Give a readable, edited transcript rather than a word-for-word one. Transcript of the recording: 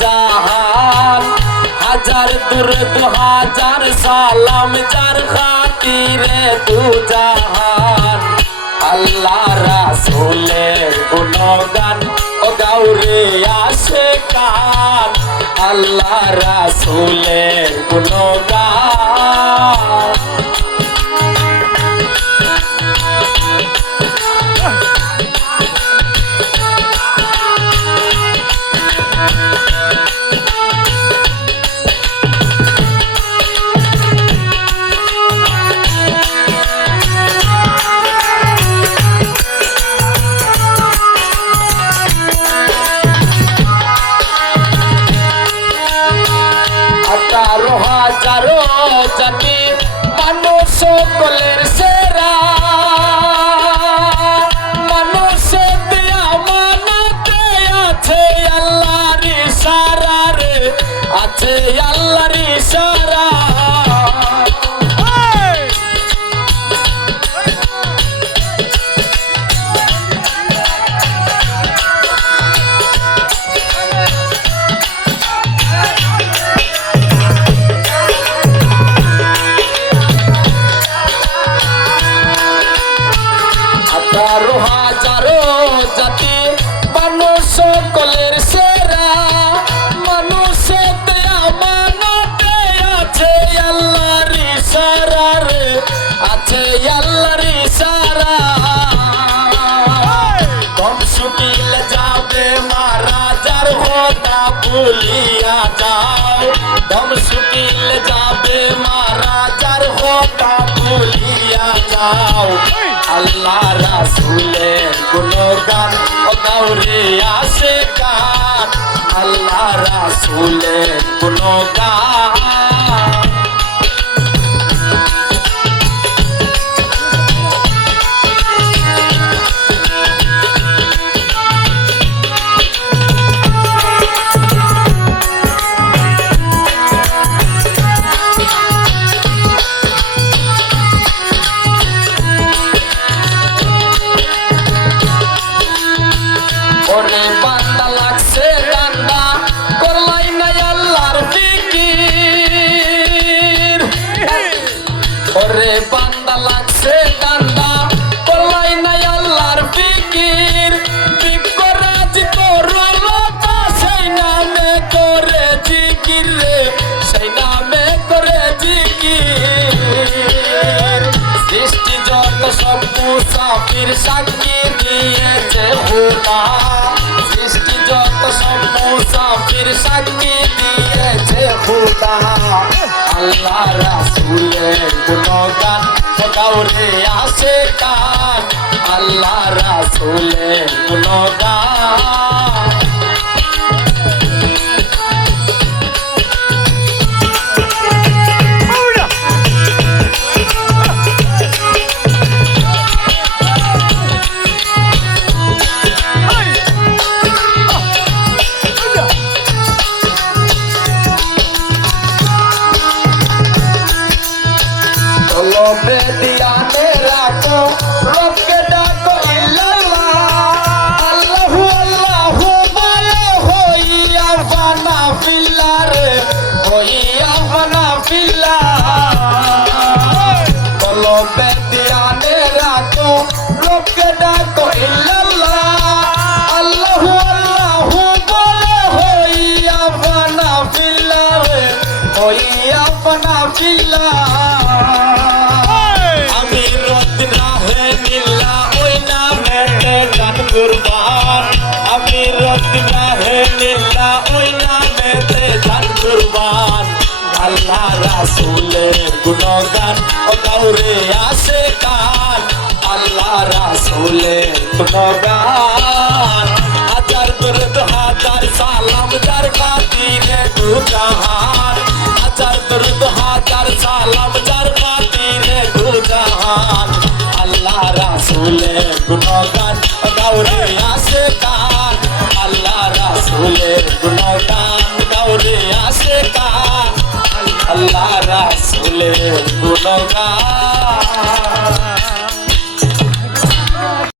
জাহান হাজার দুরুদ হাজার সালাম যার খাতিরে দু জাহান আল্লাহ রাসূলের গুণগান ও গাউরে আশিকান আল্লাহ রাসূলের গুণগান হাজারো জাতি মানুষ সকলের সেরা মানুষের আমানতে আছে আল্লাহর ইশারা রে আছে আল্লাহর ইশারা হাজারো জাতি মানুষ সকলের সেরা মানুষের আমানতে আছে আল্লাহর ইশারা রে আছে আল্লাহর ইশারা কম শুকিল যাবে মারা যার হোতা ভুলিয়া যাও কম শুকিল যাবে মারা যার হোতা ভুলিয়া যাও আল্লাহ রাসূলের গুণগান ও গাউরে আশিকান আল্লাহ রাসূলের গুণগান ওরে বান্দা লাগছে ডান্ডা করলাই না আল্লাহর ফিকির ওরে বান্দা লাগছে ডান্ডা করলাই না আল্লাহর ফিকির বিকরাজ করলতা সেই নামে করে জিকির রে সেই নামে করে জিকির সৃষ্টি যত সব মুসাফির সাক্ষী দিয়েছে খোদা সৃষ্টি যত সব মুসাফির সাক্ষী দিয়েছে খোদা আল্লাহ রাসূলের গুণগান ও গাউরে আশিকান আল্লাহ রাসূলের গুণগান দিয়ানে রাখো রবকে ডাকো ইল্লাল্লাহ আল্লাহু আল্লাহু বলে হইয়া ফানা ফিল্লাহ রে হইয়া ফানা ফিল্লাহ কলবে দিয়ানে রাখো রবকে ডাকো ইল্লাল্লাহ আল্লাহু আল্লাহু বলে হইয়া ফানা ফিল্লাহ রে হইয়া ফানা ফিল্লাহ আমি রত্না হে লীলা ওই নামেতে জান কুরবান আল্লাহ রাসূলের গুণগান ও গাউরে আশিকান আল্লাহ রাসূলের গুণগান হাজার দুরুদ হাজার সালাম যার খাতিরে দু জাহান হাজার দুরুদ হাজার সালাম যার খাতিরে দু জাহান আল্লাহ রাসূলের গুণগান ও গাউরে আশিকান আল্লাহ রাসূলের গুণগান গাউরে আশিকান আল্লাহ রাসূলের গুণগান